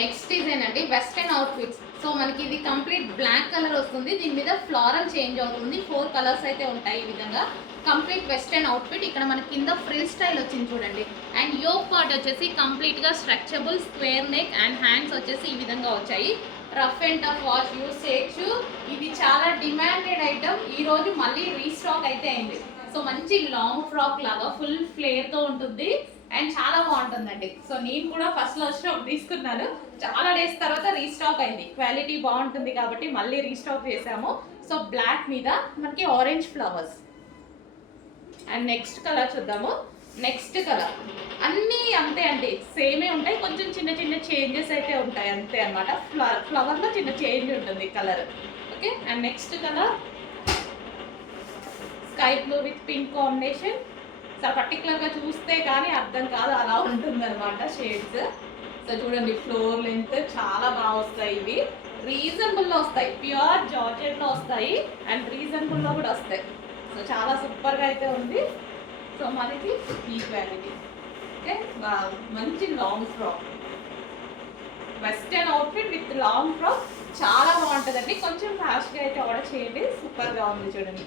Next design అండి western outfits. So మనకి ఇది కంప్లీట్ బ్లాక్ కలర్ వస్తుంది, దీని మీద ఫ్లోరల్ చేంజ్ అవుతుంది. 4 కలర్స్ అయితే ఉంటాయి ఈ విధంగా. Complete western outfit. ఇక్కడ మనకి కింద ఫ్రిల్ స్టైల్ వచ్చింది చూడండి. అండ్ యోక్ పార్ట్ వచ్చేసి కంప్లీట్గా స్ట్రక్చబుల్ స్క్వేర్ నెక్ అండ్ హ్యాండ్స్ వచ్చేసి ఈ విధంగా వచ్చాయి. Rough and tough wash use చేయొచ్చు. ఇది చాలా డిమాండెడ్ ఐటమ్, ఈ రోజు మళ్ళీ రీస్టాక్ అయితే అయింది. సో మంచి లాంగ్ ఫ్రాక్ లాగా ఫుల్ ఫ్లేర్తో ఉంటుంది అండ్ చాలా బాగుంటుందండి. సో నేను కూడా ఫస్ట్లో వచ్చినప్పుడు తీసుకున్నాను, చాలా డేస్ తర్వాత రీస్టాక్ అయింది. క్వాలిటీ బాగుంటుంది కాబట్టి మళ్ళీ రీస్టాక్ చేసాము. సో బ్లాక్ మీద మనకి orange flowers. And next colour చూద్దాము. నెక్స్ట్ కలర్ అన్నీ అంతే అండి, సేమే ఉంటాయి, కొంచెం చిన్న చిన్న చేంజెస్ అయితే ఉంటాయి అంతే అనమాట. ఫ్లవర్లో చిన్న చేంజ్ ఉంటుంది colour. Okay. And next colour sky blue with pink combination. So పర్టికులర్గా చూస్తే కానీ అర్థం కాదు, అలా ఉంటుంది అనమాట షేడ్స్. సో చూడండి ఫ్లోర్ లెంత్ చాలా బాగా వస్తాయి. ఇవి రీజనబుల్లో వస్తాయి, ప్యూర్ జార్జెట్లో వస్తాయి అండ్ రీజనబుల్లో కూడా వస్తాయి. సో చాలా సూపర్గా అయితే ఉంది. సో మనకి ఈ క్వాలిటీ. ఓకే. మంచి long frock, western outfit with long frock చాలా బాగుంటుందండి. కొంచెం ఫాస్ట్గా అయితే ఆర్డర్ చేయండి, సూపర్గా ఉంది చూడండి.